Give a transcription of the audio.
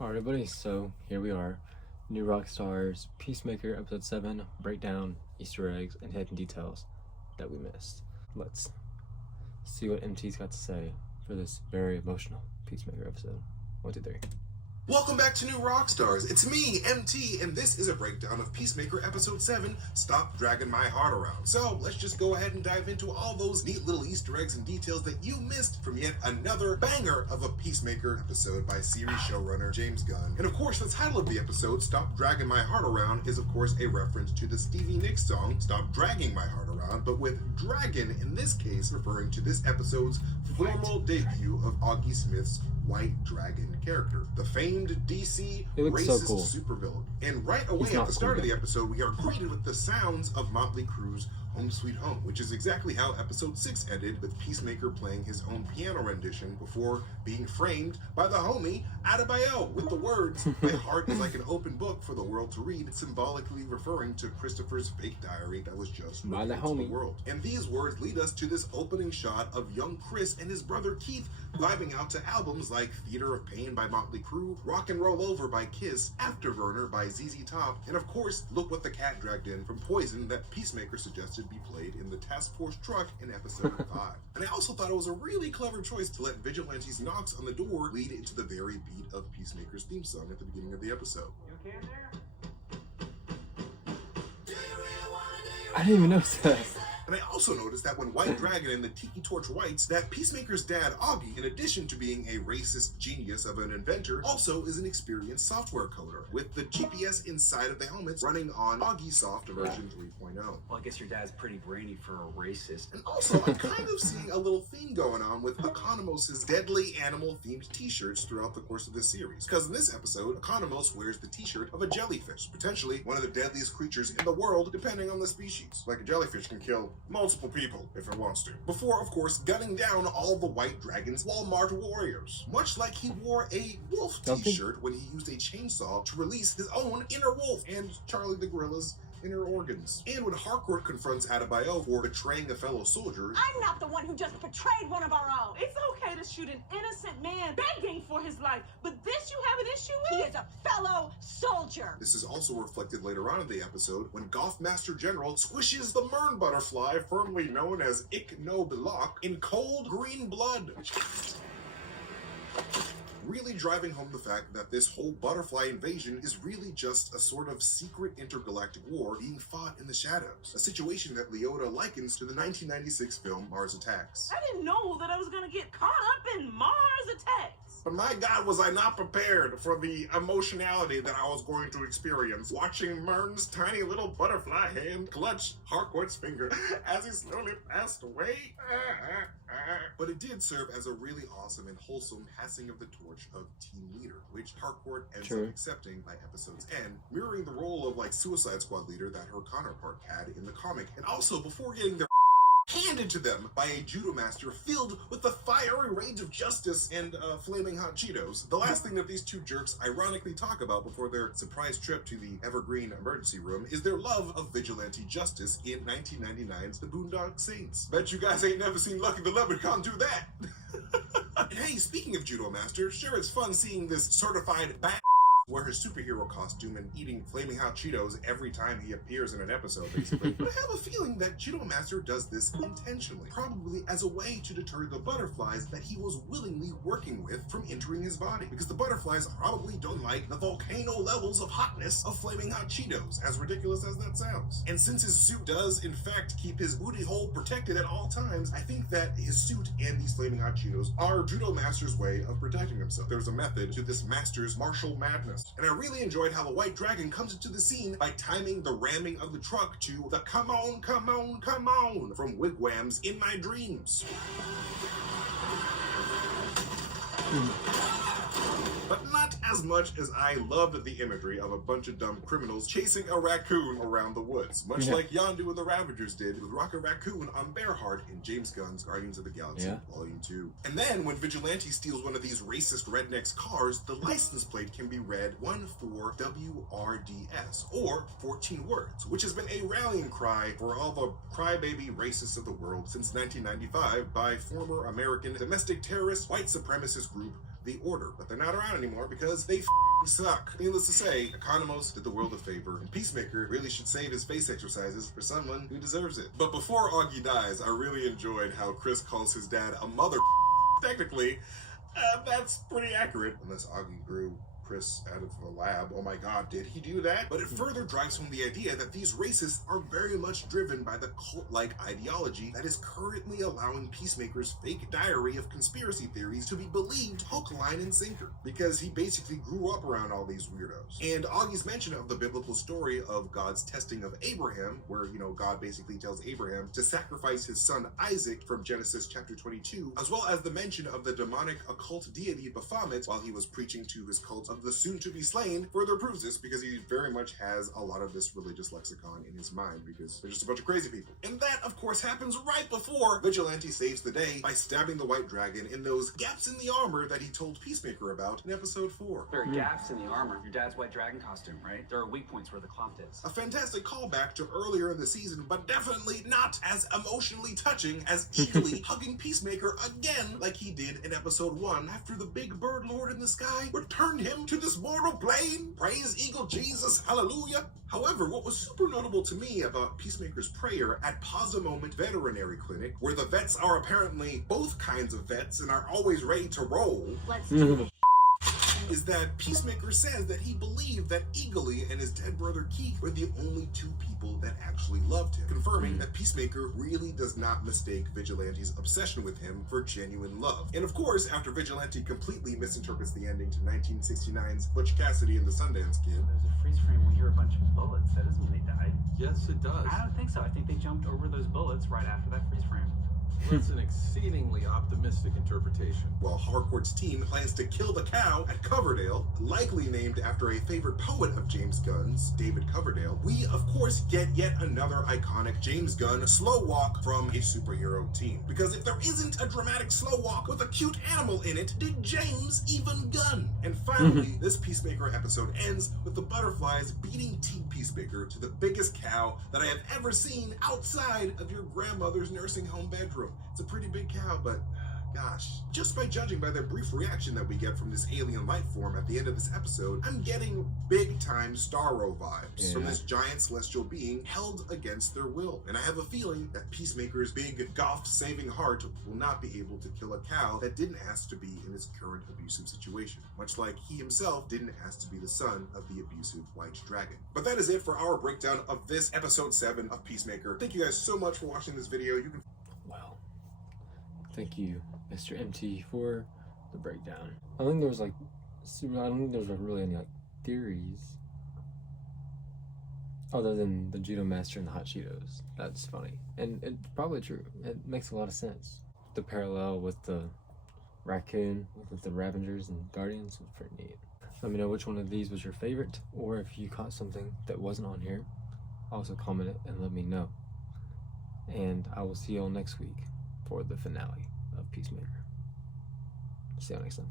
Alright everybody, so here we are. New Rockstars, Peacemaker, episode 7, breakdown, Easter eggs, and hidden details that we missed. Let's see what MT's got to say for this very emotional Peacemaker episode. 1, 2, 3. Welcome back to New Rockstars. It's me, MT, and this is a breakdown of Peacemaker Episode 7, Stop Dragging My Heart Around. So, let's just go ahead and dive into all those neat little Easter eggs and details that you missed from yet another banger of a Peacemaker episode by series showrunner James Gunn. And of course, the title of the episode, Stop Dragging My Heart Around, is of course a reference to the Stevie Nicks song, Stop Dragging My Heart Around, but with dragon in this case referring to this episode's formal debut of Augie Smith's White Dragon character, the famed DC racist supervillain. And right away at the start of the episode, we are greeted with the sounds of Motley Crue's Home Sweet Home, which is exactly how episode 6 ended, with Peacemaker playing his own piano rendition before being framed by the homie Adebayo with the words, "My heart is like an open book for the world to read," symbolically referring to Christopher's fake diary that was just released to the world. And these words lead us to this opening shot of young Chris and his brother Keith vibing out to albums like Theater of Pain by Motley Crue, Rock and Roll Over by Kiss, Afterburner by ZZ Top, and of course, Look What the Cat Dragged In from Poison that Peacemaker suggested be played in the task force truck in episode 5. And I also thought it was a really clever choice to let Vigilante's knocks on the door lead into the very beat of Peacemaker's theme song at the beginning of the episode. You okay in there? I didn't even notice that. And I also noticed that when White Dragon and the Tiki Torch Whites, that Peacemaker's dad, Augie, in addition to being a racist genius of an inventor, also is an experienced software coder, with the GPS inside of the helmets running on Augie Soft version 3.0. Well, I guess your dad's pretty brainy for a racist. And also, I'm kind of seeing a little theme going on with Economos' deadly animal-themed t-shirts throughout the course of this series. Because in this episode, Economos wears the t-shirt of a jellyfish, potentially one of the deadliest creatures in the world, depending on the species. Like a jellyfish can kill multiple people if it wants to, before of course gunning down all the White Dragon's Walmart warriors, much like he wore a wolf t-shirt when he used a chainsaw to release his own inner wolf and Charlie the Gorilla's inner organs. And when Harcourt confronts Adebayo for betraying a fellow soldier, "I'm not the one who just betrayed one of our own. It's okay to shoot an innocent man begging for his life, but this you have an issue with? He is a fellow soldier." This is also reflected later on in the episode when Goth Master General squishes the Mern butterfly, formerly known as Ik No Bilok, in cold green blood, really driving home the fact that this whole butterfly invasion is really just a sort of secret intergalactic war being fought in the shadows, a situation that Leota likens to the 1996 film Mars Attacks. I didn't know that I was gonna get caught up in Mars Attacks. But my God, was I not prepared for the emotionality that I was going to experience watching Mern's tiny little butterfly hand clutch Harcourt's finger as he slowly passed away. But it did serve as a really awesome and wholesome passing of the torch of team leader, which Harcourt ends up accepting by episode's end, mirroring the role of like Suicide Squad leader that her counterpart had in the comic, and also before getting their handed to them by a judo master filled with the fiery rage of justice and flaming hot Cheetos. The last thing that these two jerks ironically talk about before their surprise trip to the Evergreen emergency room is their love of vigilante justice in 1999's The Boondock Saints. Bet you guys ain't never seen Lucky the Leprechaun do that. And hey, speaking of judo master, sure it's fun seeing this certified bat wear his superhero costume and eating flaming hot Cheetos every time he appears in an episode, basically. But I have a feeling that Judo Master does this intentionally, probably as a way to deter the butterflies that he was willingly working with from entering his body, because the butterflies probably don't like the volcano levels of hotness of flaming hot Cheetos, as ridiculous as that sounds. And since his suit does, in fact, keep his booty hole protected at all times, I think that his suit and these flaming hot Cheetos are Judo Master's way of protecting himself. There's a method to this master's martial madness. And I really enjoyed how the White Dragon comes into the scene by timing the ramming of the truck to the "Come on, come on, come on" from Wigwam's In My Dreams. But not as much as I loved the imagery of a bunch of dumb criminals chasing a raccoon around the woods, much like Yondu and the Ravagers did with Rocket Raccoon on Bearheart in James Gunn's Guardians of the Galaxy Volume 2. And then when Vigilante steals one of these racist rednecks' cars, the license plate can be read 14WRDS, or 14 words, which has been a rallying cry for all the crybaby racists of the world since 1995 by former American domestic terrorist white supremacist group the Order, but they're not around anymore because they suck. Needless to say, Economos did the world a favor, and Peacemaker really should save his face exercises for someone who deserves it. But before Augie dies, I really enjoyed how Chris calls his dad a mother. Technically, that's pretty accurate, unless Augie grew Chris out of the lab. Oh my god, did he do that? But it further drives home the idea that these racists are very much driven by the cult-like ideology that is currently allowing Peacemaker's fake diary of conspiracy theories to be believed hook, line, and sinker. Because he basically grew up around all these weirdos. And Augie's mention of the biblical story of God's testing of Abraham, where, God basically tells Abraham to sacrifice his son Isaac from Genesis chapter 22, as well as the mention of the demonic occult deity Baphomet while he was preaching to his cult of the soon-to-be slain, further proves this because he very much has a lot of this religious lexicon in his mind because they're just a bunch of crazy people. And that, of course, happens right before Vigilante saves the day by stabbing the White Dragon in those gaps in the armor that he told Peacemaker about in episode 4. There are gaps in the armor. Your dad's White Dragon costume, right? There are weak points where the cloth is. A fantastic callback to earlier in the season, but definitely not as emotionally touching as eagerly hugging Peacemaker again like he did in episode 1 after the big bird lord in the sky returned him to this mortal plane. Praise Eagle Jesus, hallelujah. However, what was super notable to me about Peacemaker's prayer at Pause a Moment Veterinary Clinic, where the vets are apparently both kinds of vets and are always ready to roll, Let's do it. is that Peacemaker says that he believed that Eagly and his dead brother Keith were the only two people that actually loved him, confirming that Peacemaker really does not mistake Vigilante's obsession with him for genuine love. And of course, after Vigilante completely misinterprets the ending to 1969's Butch Cassidy and the Sundance Kid, There's a freeze frame when we hear a bunch of bullets. That doesn't mean they died. Yes, it does. I don't think so. I think they jumped over those bullets right after that freeze frame. That's an exceedingly optimistic interpretation. while Harcourt's team plans to kill the cow at Coverdale, likely named after a favorite poet of James Gunn's, David Coverdale, we of course get yet another iconic James Gunn slow walk from a superhero team. Because if there isn't a dramatic slow walk with a cute animal in it, did James even gun? And finally, this Peacemaker episode ends with the butterflies beating Team Peacemaker to the biggest cow that I have ever seen outside of your grandmother's nursing home bedroom. It's a pretty big cow, but gosh, just by judging by the brief reaction that we get from this alien life form at the end of this episode, I'm getting big time Starro vibes from this giant celestial being held against their will. And I have a feeling that Peacemaker's big goth saving heart will not be able to kill a cow that didn't ask to be in his current abusive situation, much like he himself didn't ask to be the son of the abusive White Dragon. But that is it for our breakdown of this episode 7 of Peacemaker. Thank you guys so much for watching this video. You can Thank you, Mr. MT, for the breakdown. I don't think there was really any theories other than the Judo Master and the Hot Cheetos. That's funny, and it's probably true. It makes a lot of sense. The parallel with the raccoon with the Ravengers and Guardians was pretty neat. Let me know which one of these was your favorite, or if you caught something that wasn't on here. Also comment it and let me know. And I will see y'all next week for the finale of Peacemaker. See y'all next time.